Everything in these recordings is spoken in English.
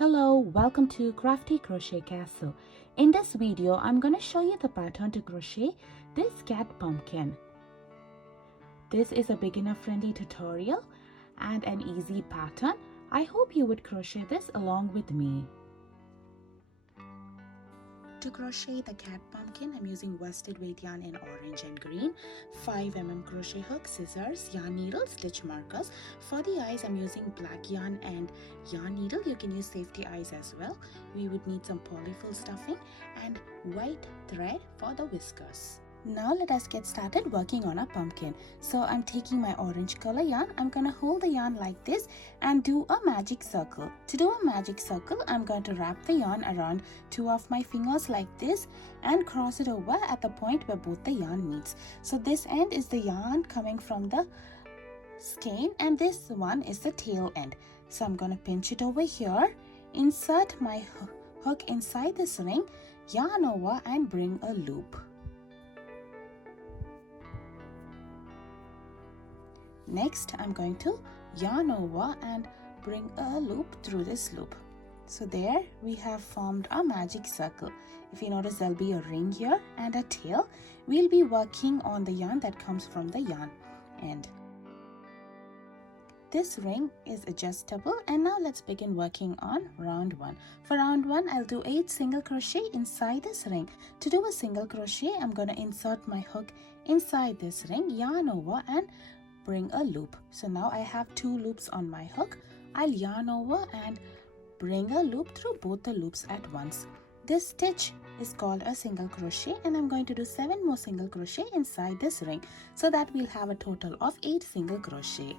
Hello, welcome to Crafty Crochet Castle. In this video, I'm going to show you the pattern to crochet this cat pumpkin. This is a beginner friendly tutorial and an easy pattern. I hope you would crochet this along with me. To crochet the cat pumpkin, I'm using worsted weight yarn in orange and green, 5mm crochet hook, scissors, yarn needle, stitch markers. For the eyes, I'm using black yarn and yarn needle. You can use safety eyes as well. We would need some polyfill stuffing and white thread for the whiskers. Now let us get started working on a pumpkin. So I'm taking my orange color yarn. I'm going to hold the yarn like this and do a magic circle. To do a magic circle, I'm going to wrap the yarn around two of my fingers like this and cross it over at the point where both the yarn meets. So this end is the yarn coming from the skein and this one is the tail end. So I'm going to pinch it over here, insert my hook inside this ring, yarn over and bring a loop. Next, I'm going to yarn over and bring a loop through this loop. So there we have formed a magic circle. If you notice, there'll be a ring here and a tail. We'll be working on the yarn that comes from the yarn end. This ring is adjustable, and now let's begin working on round 1. For round 1, I'll do 8 single crochet inside this ring. To do a single crochet, I'm going to insert my hook inside this ring, yarn over and bring a loop. So now I have 2 loops on my hook. I'll yarn over and bring a loop through both the loops at once. This stitch is called a single crochet, and I'm going to do 7 more single crochet inside this ring so that we'll have a total of 8 single crochet.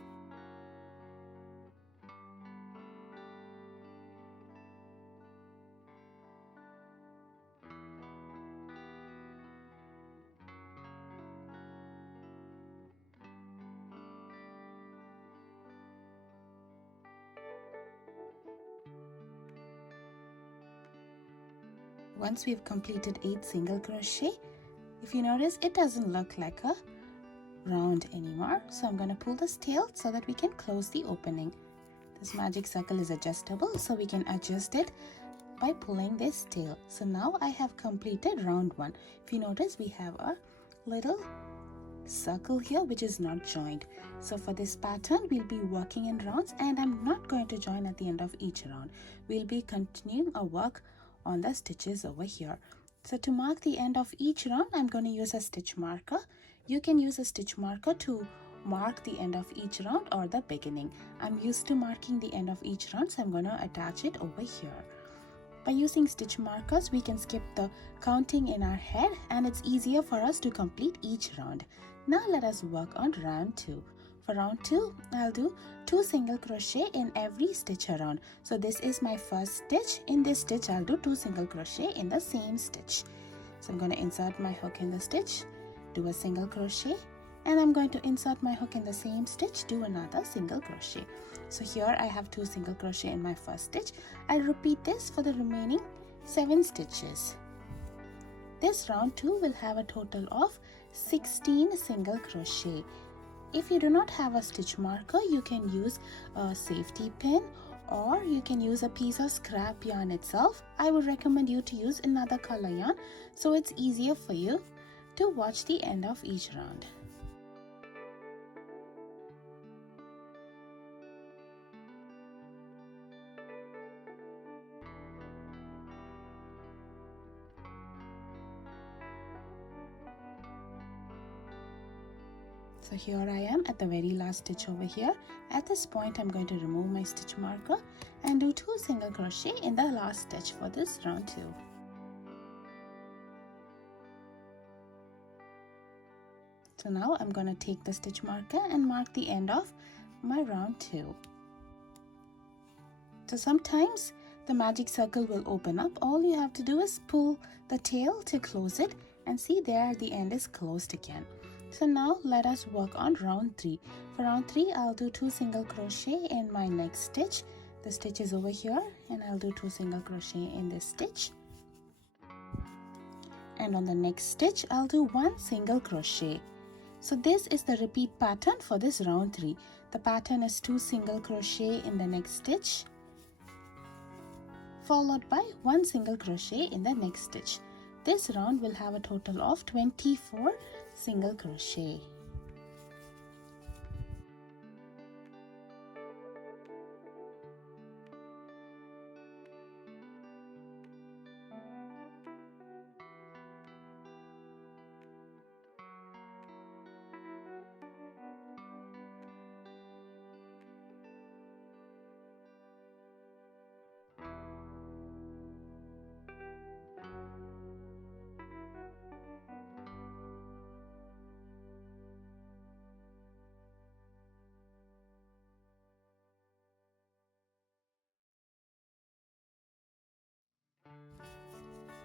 Once we've completed 8 single crochet, if you notice, it doesn't look like a round anymore. So I'm going to pull this tail so that we can close the opening. This magic circle is adjustable, so we can adjust it by pulling this tail. So now I have completed round 1. If you notice, we have a little circle here which is not joined. So for this pattern, we'll be working in rounds, and I'm not going to join at the end of each round. We'll be continuing our work on the stitches over here. So to mark the end of each round, I'm going to use a stitch marker. You can use a stitch marker to mark the end of each round or the beginning. I'm used to marking the end of each round, so I'm going to attach it over here. By using stitch markers, we can skip the counting in our head, and it's easier for us to complete each round. Now let us work on round 2. For round 2, I'll do 2 single crochet in every stitch around. So this is my first stitch. In this stitch, I'll do 2 single crochet in the same stitch. So I'm going to insert my hook in the stitch, do a single crochet, and I'm going to insert my hook in the same stitch, do another single crochet. So here I have 2 single crochet in my first stitch. I'll repeat this for the remaining 7 stitches. This round 2 will have a total of 16 single crochet. If you do not have a stitch marker, you can use a safety pin, or you can use a piece of scrap yarn itself. I would recommend you to use another color yarn so it's easier for you to watch the end of each round. So here I am at the very last stitch over here. At this point, I'm going to remove my stitch marker and do 2 single crochet in the last stitch for this round 2. So now I'm going to take the stitch marker and mark the end of my round 2. So sometimes the magic circle will open up. All you have to do is pull the tail to close it, and see there the end is closed again. So now let us work on round 3. For round 3, I'll do 2 single crochet in my next stitch. The stitch is over here, and I'll do 2 single crochet in this stitch. And on the next stitch, I'll do 1 single crochet. So this is the repeat pattern for this round 3. The pattern is 2 single crochet in the next stitch, followed by 1 single crochet in the next stitch. This round will have a total of 24 single crochet.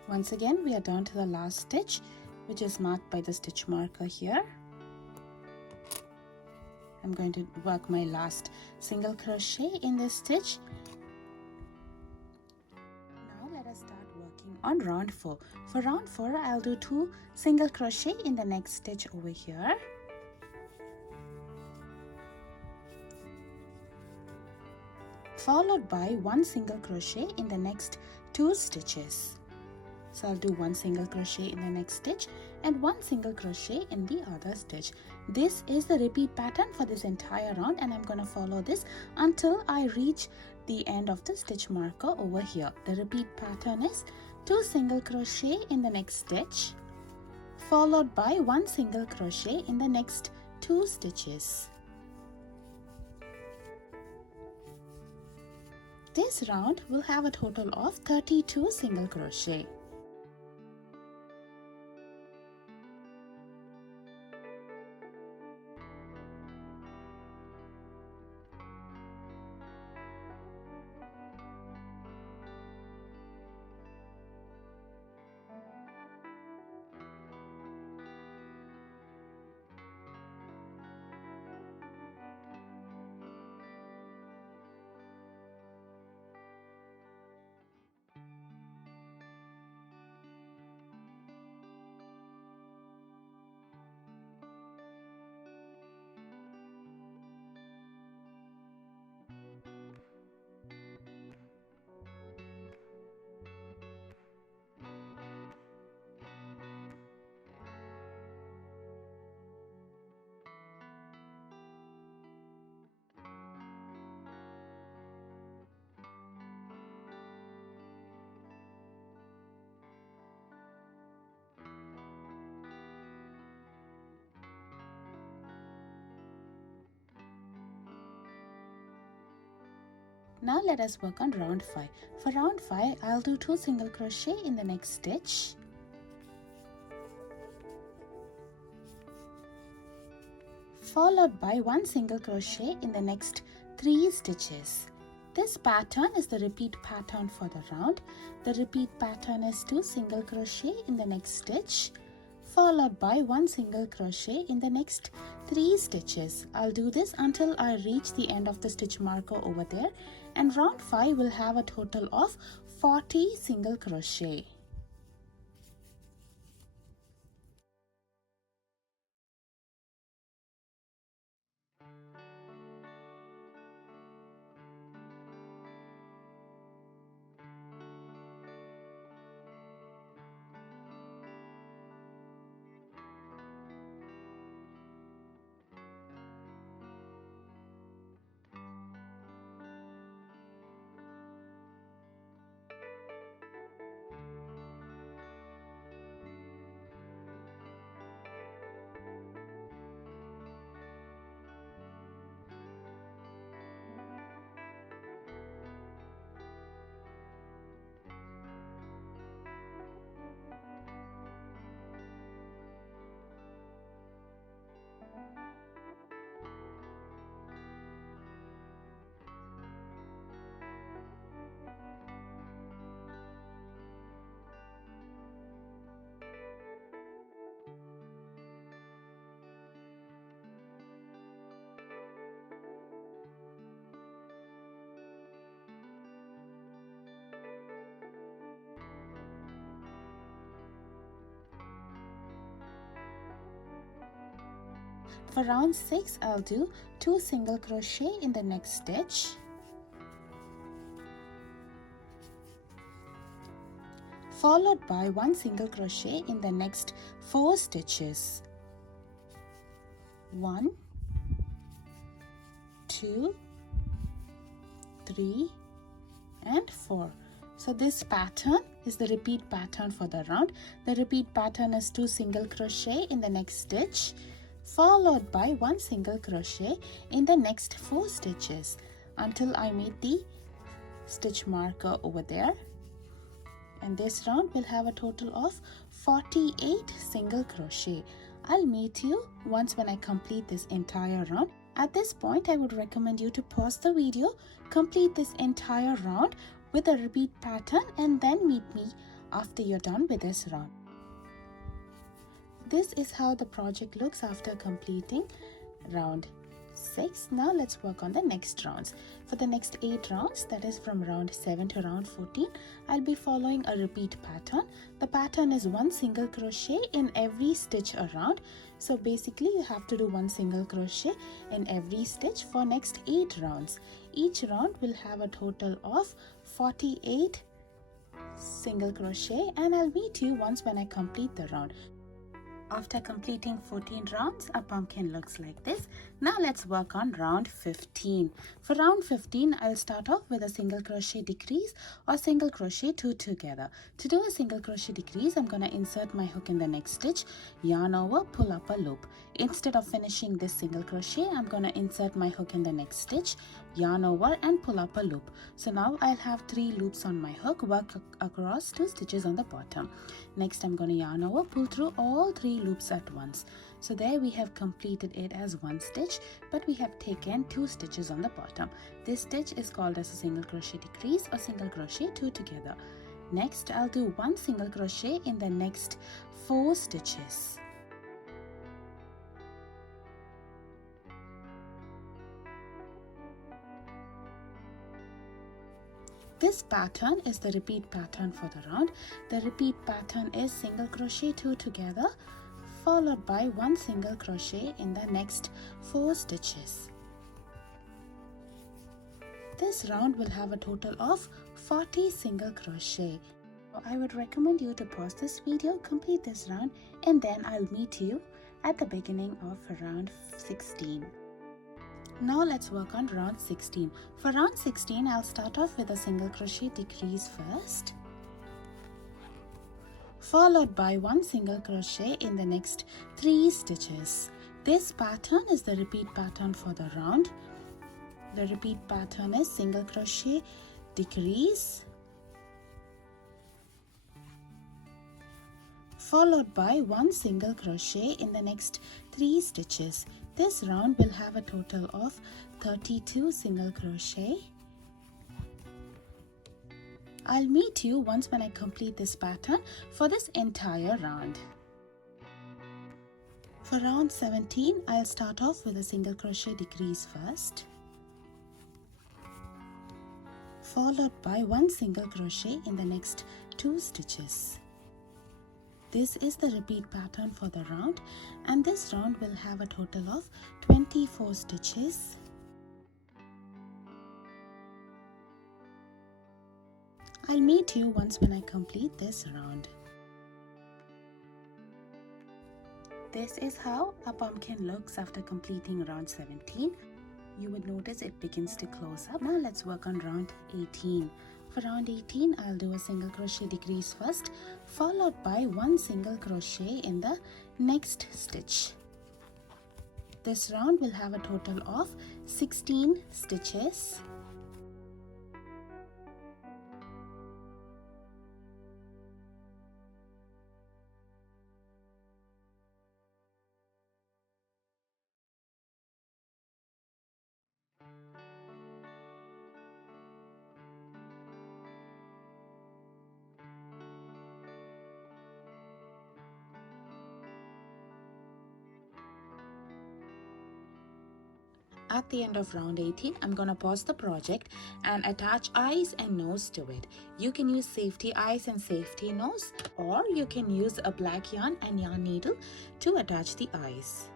Once again, we are down to the last stitch, which is marked by the stitch marker here. I'm going to work my last single crochet in this stitch. Now let us start working on round 4. For round 4, I'll do 2 single crochet in the next stitch over here. Followed by 1 single crochet in the next 2 stitches. So I'll do 1 single crochet in the next stitch and 1 single crochet in the other stitch. This is the repeat pattern for this entire round, and I'm going to follow this until I reach the end of the stitch marker over here. The repeat pattern is 2 single crochet in the next stitch, followed by 1 single crochet in the next 2 stitches. This round will have a total of 32 single crochet. Now let us work on round 5. For round 5, I'll do 2 single crochet in the next stitch. Followed by 1 single crochet in the next 3 stitches. This pattern is the repeat pattern for the round. The repeat pattern is 2 single crochet in the next stitch, followed by 1 single crochet in the next 3 stitches. I'll do this until I reach the end of the stitch marker over there, and round 5 will have a total of 40 single crochet. For round 6, I'll do 2 single crochet in the next stitch, followed by 1 single crochet in the next 4 stitches. 1, 2, 3 and 4. So this pattern is the repeat pattern for the round. The repeat pattern is 2 single crochet in the next stitch, followed by 1 single crochet in the next 4 stitches until I meet the stitch marker over there. And this round will have a total of 48 single crochet. I'll meet you once when I complete this entire round. At this point, I would recommend you to pause the video, complete this entire round with a repeat pattern, and then meet me after you're done with this round. This is how the project looks after completing round 6. Now let's work on the next rounds. For the next 8 rounds, that is from round 7 to round 14, I'll be following a repeat pattern. The pattern is 1 single crochet in every stitch around. So basically you have to do 1 single crochet in every stitch for next 8 rounds. Each round will have a total of 48 single crochet, and I'll meet you once when I complete the round. After completing 14 rounds, a pumpkin looks like this. Now let's work on round 15. For round 15, I'll start off with a single crochet decrease or single crochet 2 together. To do a single crochet decrease, I'm going to insert my hook in the next stitch, yarn over, pull up a loop. Instead of finishing this single crochet, I'm going to insert my hook in the next stitch, yarn over and pull up a loop. So now I'll have 3 loops on my hook, work across 2 stitches on the bottom. Next I'm going to yarn over, pull through all 3 loops at once. So there we have completed it as 1 stitch, but we have taken 2 stitches on the bottom. This stitch is called as a single crochet decrease or single crochet 2 together. Next I'll do 1 single crochet in the next 4 stitches. This pattern is the repeat pattern for the round. The repeat pattern is single crochet 2 together, followed by 1 single crochet in the next 4 stitches. This round will have a total of 40 single crochet. I would recommend you to pause this video, complete this round, and then I'll meet you at the beginning of round 16. Now let's work on round 16. For round 16, I'll start off with a single crochet decrease first, followed by 1 single crochet in the next 3 stitches. This pattern is the repeat pattern for the round. The repeat pattern is single crochet decrease, followed by 1 single crochet in the next 3 stitches. This round will have a total of 32 single crochet. I'll meet you once when I complete this pattern for this entire round. For round 17, I'll start off with a single crochet decrease first, followed by 1 single crochet in the next 2 stitches. This is the repeat pattern for the round, and this round will have a total of 24 stitches. I'll meet you once when I complete this round. This is how a pumpkin looks after completing round 17. You would notice it begins to close up. Now let's work on round 18. For round 18, I'll do a single crochet decrease first, followed by 1 single crochet in the next stitch. This round will have a total of 16 stitches. At the end of round 18, I'm going to pause the project and attach eyes and nose to it. You can use safety eyes and safety nose, or you can use a black yarn and yarn needle to attach the eyes.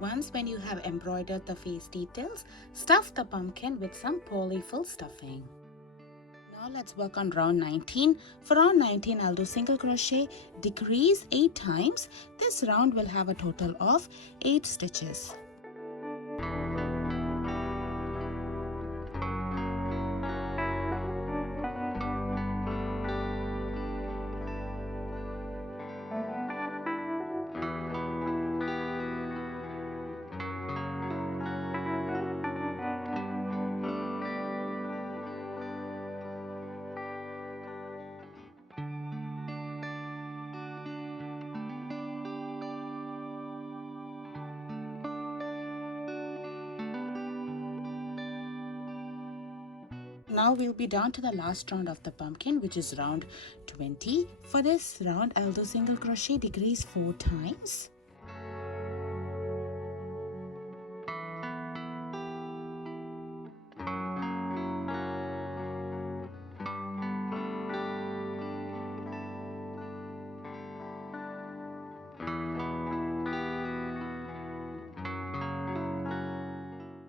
Once when you have embroidered the face details, stuff the pumpkin with some polyfill stuffing. Now let's work on round 19. For round 19, I'll do single crochet, decrease 8 times. This round will have a total of 8 stitches. Now we'll be down to the last round of the pumpkin, which is round 20. For this round, I'll do single crochet, decrease 4 times.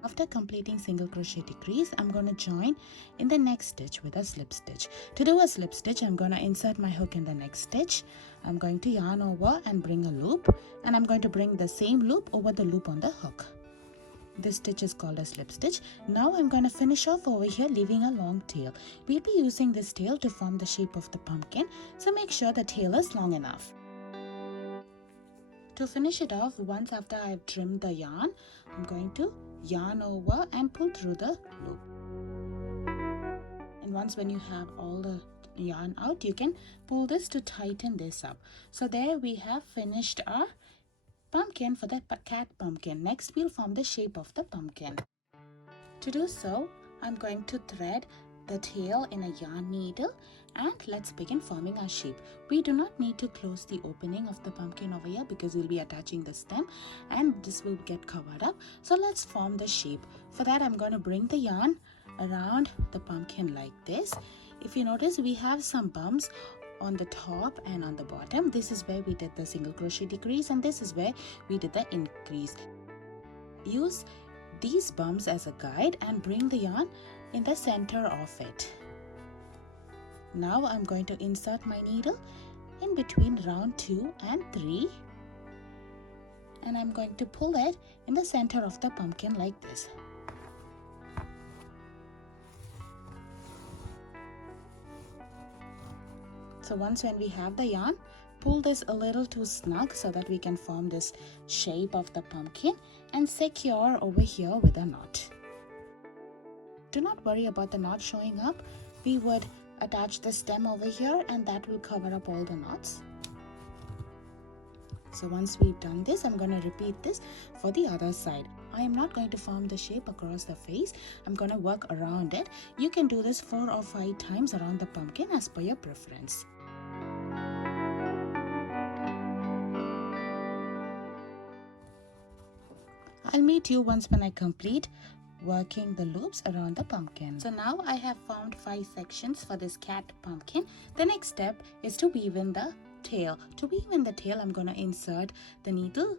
After completing single crochet decrease, I'm going to join in the next stitch with a slip stitch. To do a slip stitch, I'm going to insert my hook in the next stitch. I'm going to yarn over and bring a loop, and I'm going to bring the same loop over the loop on the hook. This stitch is called a slip stitch. Now I'm going to finish off over here, leaving a long tail. We'll be using this tail to form the shape of the pumpkin, so make sure the tail is long enough. To finish it off, once after I've trimmed the yarn, I'm going to yarn over and pull through the loop. And once when you have all the yarn out, you can pull this to tighten this up. So there we have finished our pumpkin for the cat pumpkin. Next we'll form the shape of the pumpkin. To do so, I'm going to thread the tail in a yarn needle, and let's begin forming our shape. We do not need to close the opening of the pumpkin over here because we'll be attaching the stem and this will get covered up. So let's form the shape. For that, I'm going to bring the yarn around the pumpkin like this. If you notice, we have some bumps on the top and on the bottom. This is where we did the single crochet decrease, and this is where we did the increase. Use these bumps as a guide and bring the yarn in the center of it. Now I'm going to insert my needle in between round 2 and 3, and I'm going to pull it in the center of the pumpkin like this. So once when we have the yarn, pull this a little too snug so that we can form this shape of the pumpkin and secure over here with a knot. Do not worry about the knot showing up. We would attach the stem over here and that will cover up all the knots. So once we've done this, I'm going to repeat this for the other side. I am not going to form the shape across the face. I'm going to work around it. You can do this 4 or 5 times around the pumpkin as per your preference. I'll meet you once when I complete working the loops around the pumpkin. So now I have formed 5 sections for this cat pumpkin. The next step is to weave in the tail. To weave in the tail, I'm going to insert the needle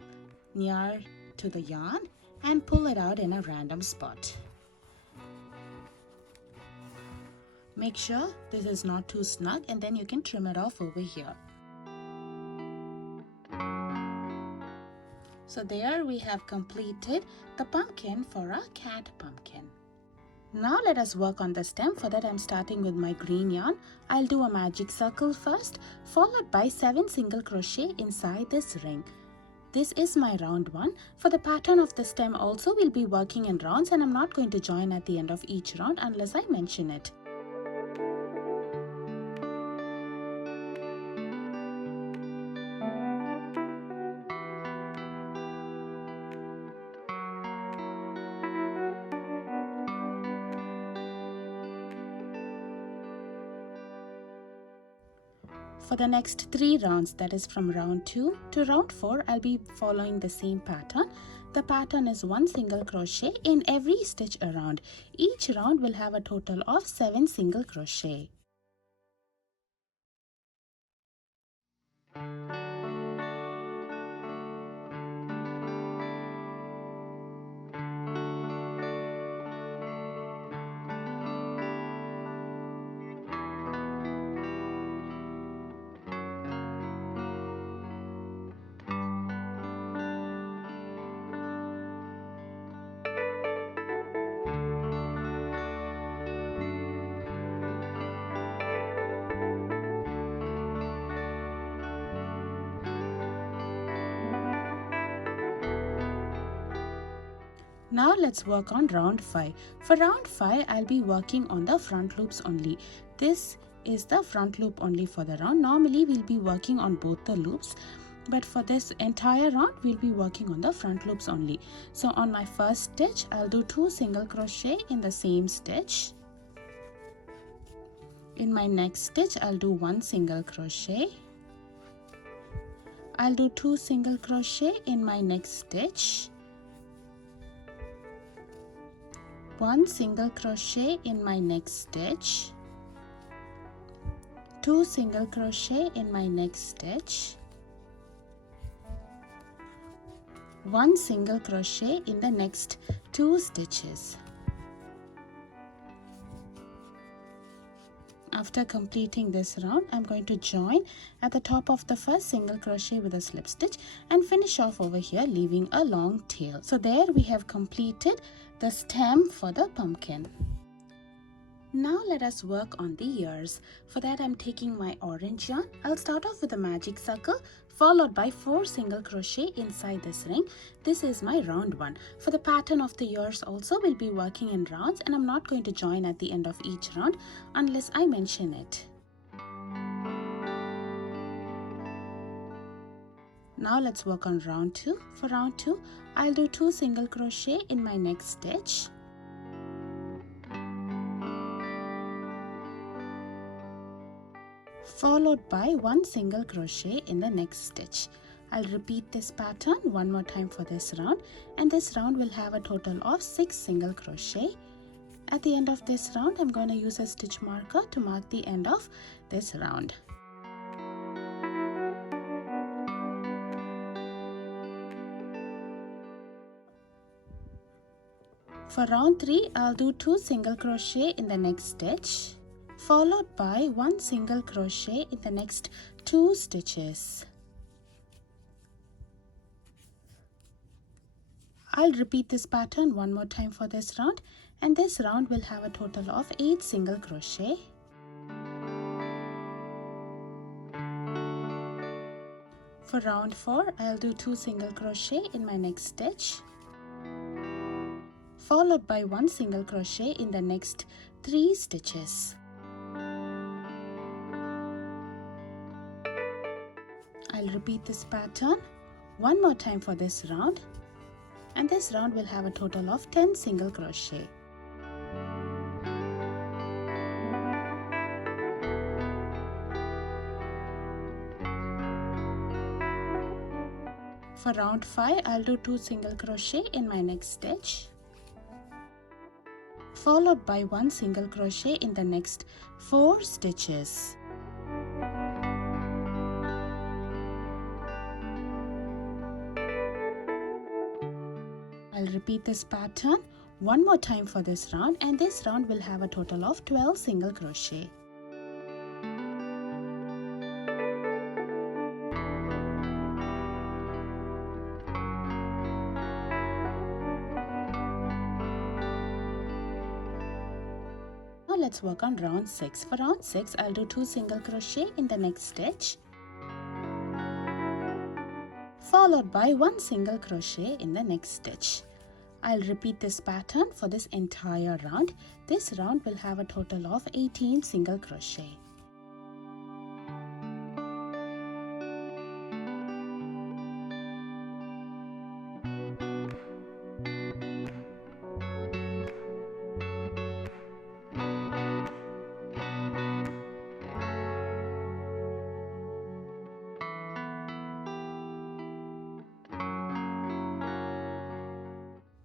near to the yarn and pull it out in a random spot. Make sure this is not too snug, and then you can trim it off over here. So there we have completed the pumpkin for our cat pumpkin. Now let us work on the stem. For that, I'm starting with my green yarn. I'll do a magic circle first, followed by 7 single crochet inside this ring. This is my round 1. For the pattern of the stem also, we'll be working in rounds, and I'm not going to join at the end of each round unless I mention it. For the next 3 rounds, that is from round 2 to round 4, I'll be following the same pattern. The pattern is 1 single crochet in every stitch around. Each round will have a total of 7 single crochet. Now let's work on round 5. For round 5, I'll be working on the front loops only. This is the front loop only for the round. Normally we'll be working on both the loops, but for this entire round we'll be working on the front loops only. So on my first stitch, I'll do 2 single crochet in the same stitch. In my next stitch, I'll do 1 single crochet. I'll do 2 single crochet in my next stitch. 1 single crochet in my next stitch. 2 single crochet in my next stitch. 1 single crochet in the next 2 stitches. After completing this round, I'm going to join at the top of the first single crochet with a slip stitch and finish off over here, leaving a long tail. So there we have completed the stem for the pumpkin. Now let us work on the ears. For that, I'm taking my orange yarn. I'll start off with a magic circle followed by 4 single crochet inside this ring. This is my round 1. For the pattern of the ears also, we'll be working in rounds, and I'm not going to join at the end of each round unless I mention it. Now let's work on round 2. For round 2, I'll do 2 single crochet in my next stitch. Followed by 1 single crochet in the next stitch. I'll repeat this pattern one more time for this round, and this round will have a total of 6 single crochet. At the end of this round, I'm going to use a stitch marker to mark the end of this round. For round 3, I'll do 2 single crochet in the next stitch, followed by 1 single crochet in the next 2 stitches. I'll repeat this pattern one more time for this round, and this round will have a total of 8 single crochet. For round 4, I'll do 2 single crochet in my next stitch, followed by 1 single crochet in the next 3 stitches. I'll repeat this pattern one more time for this round, and this round will have a total of 10 single crochet. For round 5, I'll do 2 single crochet in my next stitch, followed by 1 single crochet in the next 4 stitches. I'll repeat this pattern one more time for this round, and this round will have a total of 12 single crochet. Now let's work on round 6. For round 6, I'll do 2 single crochet in the next stitch, followed by 1 single crochet in the next stitch. I'll repeat this pattern for this entire round. This round will have a total of 18 single crochet.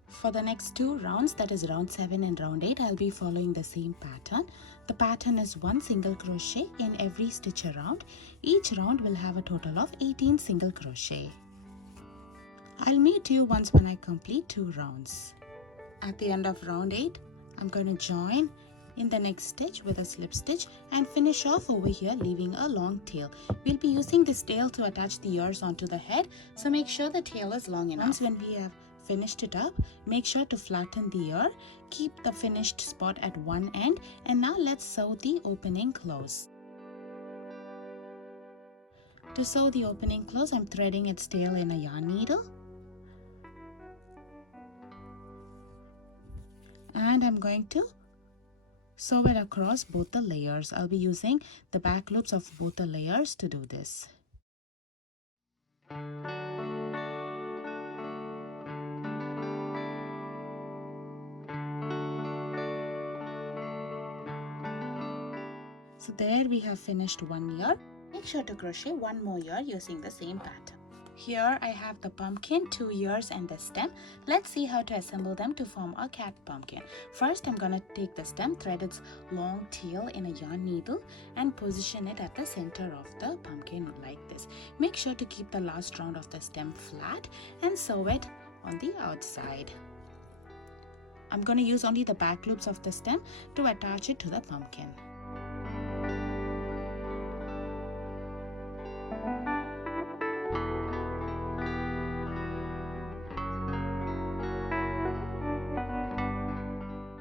For the next 2 rounds, that is round 7 and round 8, I'll be following the same pattern. The pattern is 1 single crochet in every stitch around. Each round will have a total of 18 single crochet. I'll meet you once when I complete 2 rounds. At the end of round 8, I'm going to join in the next stitch with a slip stitch and finish off over here, leaving a long tail. We'll be using this tail to attach the ears onto the head, so make sure the tail is long enough. Once when we have finished it up, make sure to flatten the ear, keep the finished spot at one end, and now let's sew the opening close. To sew the opening close, I'm threading its tail in a yarn needle. and I'm going to sew it across both the layers. I'll be using the back loops of both the layers to do this. So there we have finished one ear. Make sure to crochet one more ear using the same pattern. Here I have the pumpkin, 2 ears and the stem. Let's see how to assemble them to form a cat pumpkin. First I'm gonna take the stem, thread its long tail in a yarn needle and position it at the center of the pumpkin like this. Make sure to keep the last round of the stem flat and sew it on the outside. I'm gonna use only the back loops of the stem to attach it to the pumpkin.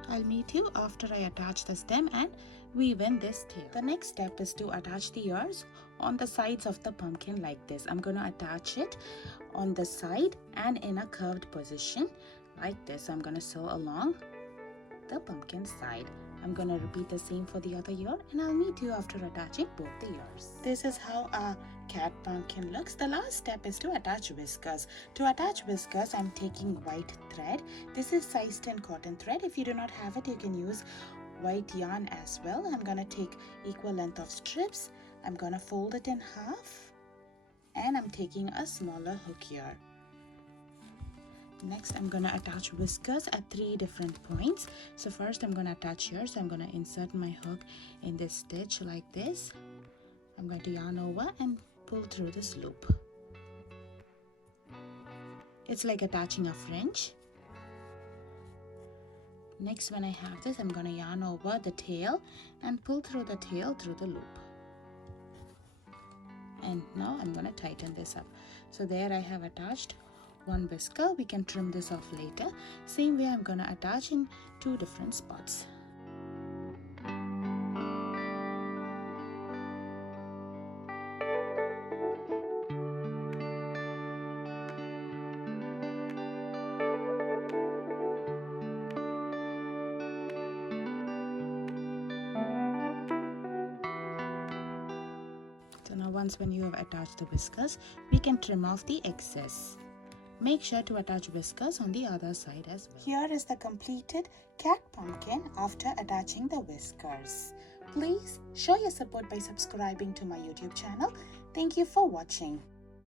I'll meet you after I attach the stem and weave in this tail. The next step is to attach the ears on the sides of the pumpkin like this. I'm going to attach it on the side and in a curved position like this. I'm going to sew along the pumpkin side. I'm going to repeat the same for the other ear and I'll meet you after attaching both the ears. This is how a cat pumpkin looks. The last step is to attach whiskers. To attach whiskers, I'm taking white thread. This is size 10 cotton thread. If you do not have it, you can use white yarn as well. I'm going to take equal length of strips. I'm going to fold it in half and I'm taking a smaller hook here. Next, I'm going to attach whiskers at 3 different points. So first I'm going to attach here. So I'm going to insert my hook in this stitch like this. I'm going to yarn over and pull through this loop. It's like attaching a fringe. Next, when I have this, I'm going to yarn over the tail and pull through the tail through the loop. And now I'm going to tighten this up. So there I have attached one whisker. We can trim this off later. Same way I'm going to attach in 2 different spots. So now once when you have attached the whiskers, we can trim off the excess. Make sure to attach whiskers on the other side as well. Here is the completed cat pumpkin after attaching the whiskers. Please show your support by subscribing to my YouTube channel. Thank you for watching.